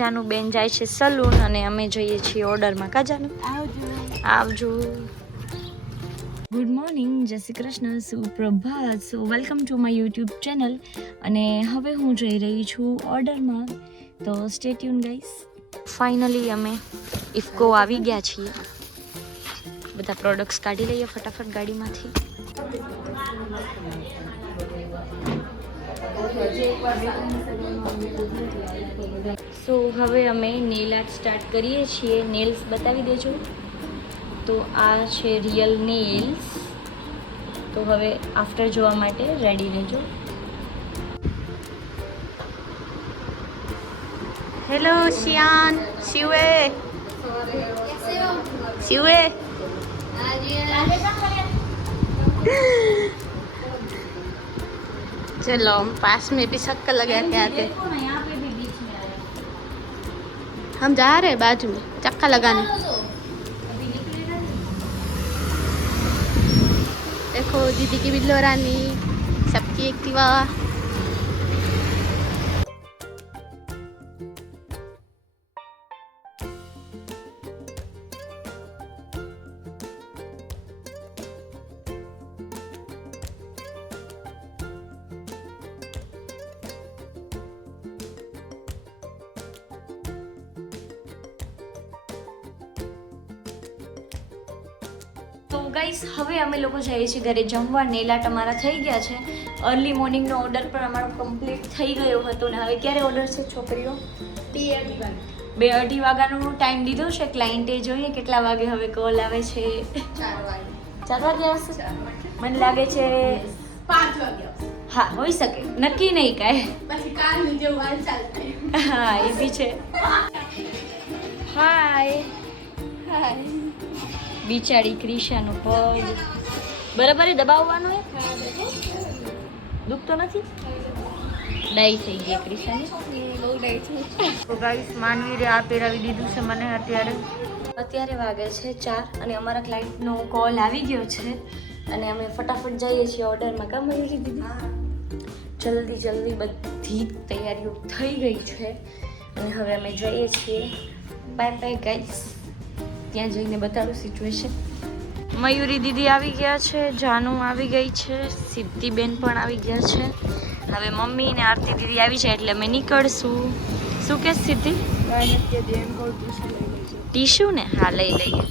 જાનું બેન જાય છે સલૂન અને અમે જઈએ છીએ ઓર્ડરમાં. કા જાનું આવજો. ગુડ મોર્નિંગ જય Shri Krishna સુપ્રભાત. So welcome to my YouTube channel અને હવે હું જઈ રહી છું ઓર્ડરમાં. તો સ્ટેટ્યુન ગાઈસ ફાઇનલી અમે ઇફકો આવી ગયા છીએ. બધા પ્રોડક્ટ્સ કાઢી લઈએ ફટાફટ ગાડીમાંથી. સો હવે અમે નેલ આર્ટ સ્ટાર્ટ કરીએ છીએ. નેલ્સ બતાવી દેજો. તો આ છે રિયલ નેલ્સ તો હવે આફ્ટર જોવા માટે રેડી રહેજો. હેલો શિયાન શિવે શિવે चलो हम पास में भी शक्कर लगा के आते हम जा रहे हैं बाजू में चक्का लगाने। देखो दीदी की बिल्लो रानी सबकी एक्टिवा ગાઈસ હવે અમે લોકો જઈએ છીએ ઘરે જમવા. નેલા તમારા થઈ ગયા છે. અર્લી મોર્નિંગનો ઓર્ડર પણ અમારો કમ્પ્લીટ થઈ ગયો હતો ને હવે ક્યારે ઓર્ડર છે છોકરીઓ? બે અઢી વાગ્યાનો ટાઈમ દીધો છે. ક્લાયન્ટે જોઈએ કેટલા વાગે હવે કોલ આવે છે. ચાર વાગે. આવશે? મને લાગે છે પાંચ વાગે હા હોઈ શકે. નક્કી નહીં કાંઈ. હા એ બી છે. હાય હાય બિચારી ક્રિશાનું પગ. બરાબર એ દબાવવાનું હે દુખતો નથી? ડાઈ થઈ ગઈ ક્રિશાની. તો ગાઈસ માનવીરે આ પહેરાવી દીધું છે મને અત્યારે. અત્યારે વાગે છે ચાર અને અમારા ક્લાયન્ટનો કોલ આવી ગયો છે અને અમે ફટાફટ જઈએ છીએ ઓર્ડરમાં. કામ મળી દીધી જલ્દી જલ્દી બધી તૈયારીઓ થઈ ગઈ છે. અને હવે અમે જઈએ છીએ. Bye bye guys. ત્યાં જઈને બતાડું સિચ્યુએશન મયુરી દીદી આવી ગયા છે જાનુ આવી ગઈ છે સિદ્ધિબેન પણ આવી ગયા છે. હવે મમ્મી ને આરતી દીદી આવી છે એટલે અમે નીકળશું. શું કે સિદ્ધિ? ટીશ્યુ ને? હા લઈ લઈએ.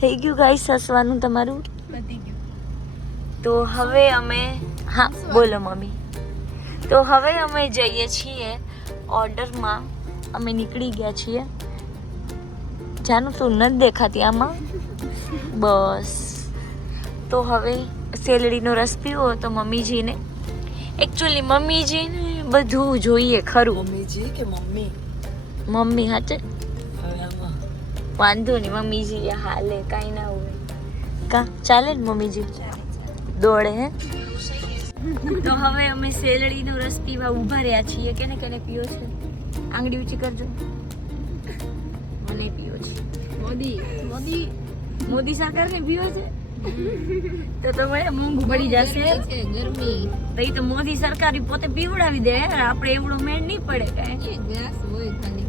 થઈ ગયું ગાઈસ હસવાનું તમારું? તો હવે અમે હા બોલો મમ્મી. તો હવે અમે જઈએ છીએ ઓર્ડરમાં અમે નીકળી ગયા છીએ. જાનું તું નથી દેખાતી આમાં. બસ. તો હવે શેલડીનો રસ પીવો તો મમ્મીજીને. એકચ્યુઅલી મમ્મીજીને બધું જોઈએ ખરું. મમ્મીજી કે મમ્મી? મમ્મી હાચે વાંધો નહીં મમ્મીજી હાલે કાંઈ ના હોય. કા ચાલે ને મમ્મીજી? દોડે હે? તો હવે અમે શેલડીનો રસ પીવા ઊભા રહ્યા છીએ. કેને કેને પીવો છે? આંગળી ઊંચી કરજો. મને પીવો છે. મોદી. મોદી. મોદી સરકારને પીવો છે? તો તમારે મોંઘું પડી જશે. ગરમી. તો એ તો મોદી સરકાર પોતે પીવડાવી દે આપણે એવડો મેળ નહીં પડે કાંઈ. એક ગ્લાસ હોય ખાલી.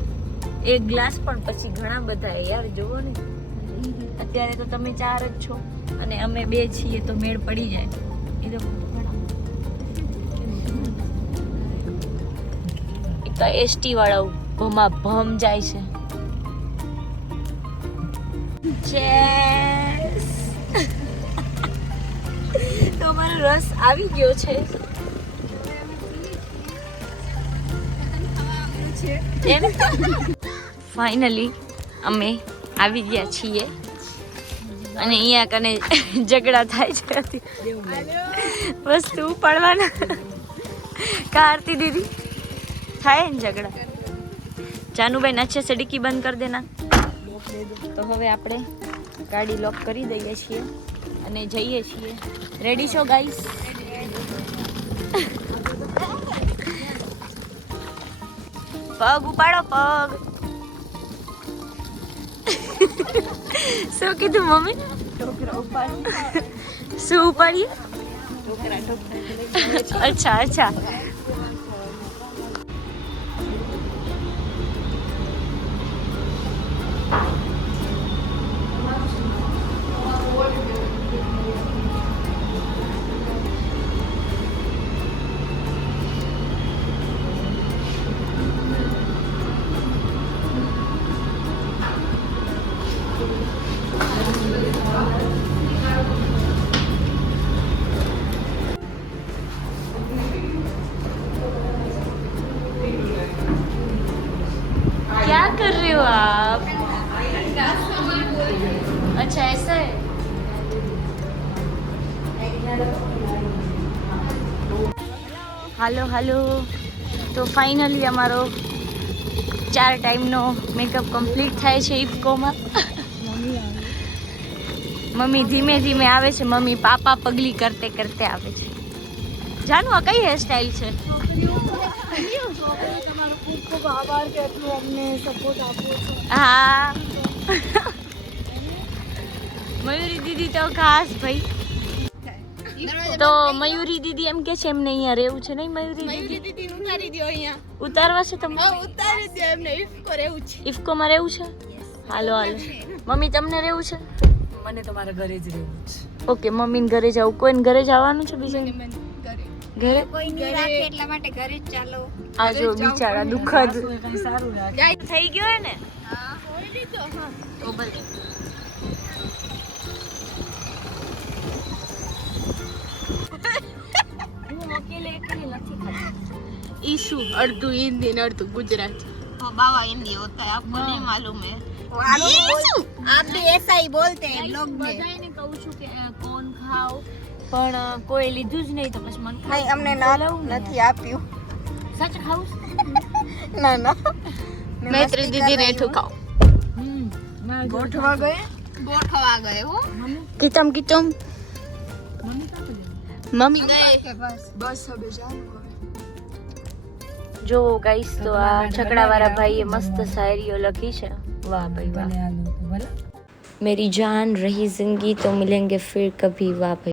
એક ગ્લાસ પણ પછી ઘણા બધા યાર જોવો ને. અત્યારે તો તમે ચાર જ છો અને અમે બે છીએ તો મેળ પડી જાય. એ તો એક તો એસટી વાળા ભમા ભમ જાય છે. Cheers. તો અમારો રસ આવી ગયો છે. ફાઇનલી અમે આવી ગયા છીએ. અને અહીંયા કને ઝઘડા થાય છે. વસ્તુ ઉપાડવાના. કારતી દીદી, થાય ને ઝઘડા? જાનુભાઈ નાચે છે, ડિક્કી બંધ કરી દેના. તો હવે આપણે ગાડી લોક કરી દઈએ છીએ અને જઈએ છીએ. રેડી છો ગાઈસ પગ ઉપાડો, પગ. શું કીધું, મમ્મી? શું ઉપાડીએ? અચ્છા અચ્છા. अच्छा ऐसा है હાલો હાલો તો ફાઇનલી અમારો ચાર ટાઈમનો મેકઅપ કમ્પ્લીટ થાય છે ઇફકોમાં મમ્મી ધીમે ધીમે આવે છે મમ્મી પાપા પગલી કરતે કરતે આવે છે જાનું આ કઈ હેરસ્ટાઈલ છે હા મયુરી દીદી તો ખાસ ભાઈ. તો મયુરી દીદી એમ કે છે એમને અહીંયા રહેવું છે નહીં મયુરી દીદી? ઉતારી દો અહીંયા. ઉતારવા છે તમને? ઉતારી દો એમને. ઇફકો રહેવું છે. ઇફકોમાં રહેવું છે? હાલો હાલો. મમ્મી તમને રહેવું છે? મને તમારા ઘરે જ રહેવું છે. ઓકે મમ્મીને ઘરે જાવ. કોઈને ઘરે જવાનું છે બીજું? ઘરે. કોઈ નહીં રાખે એટલા માટે ઘરે જ ચાલો. આ જો બિચારા દુખદ. સારું રાખે. થઈ ગયો હે ને હા હોય લીધો. હા. તો ભલે. ઈશુ અડધું હિન્દી ને અડધું ગુજરાતી हाँ बाबा हिंदी होता है आपको नहीं मालूम है आप भी ऐसा ही बोलते हैं लोग में બધાને કહું છું કે અ, કોણ ખાવ પણ અ, કોઈ લીધું જ નહીં તો પછી મન ખાવ નહીં અમને બોલાવું ને. નથી આપ્યું સચ ખાવું ના ના મૈત્રી દીદી ને ઠુકાવ ગોઠવા ગયે ગોઠવા ગયે હો કિચમ કિચમ મમ્મી મમ્મી. ગઈ બસ હવે જાનું જો ગાઈસ તો આ છકડાવાળા ભાઈએ મસ્ત શાયરીઓ લખી છે. વાહ ભાઈ વાહ. મેરી જાન રહી જિંદગી તો મિલેંગે ફિર કભી વાહ ભાઈ.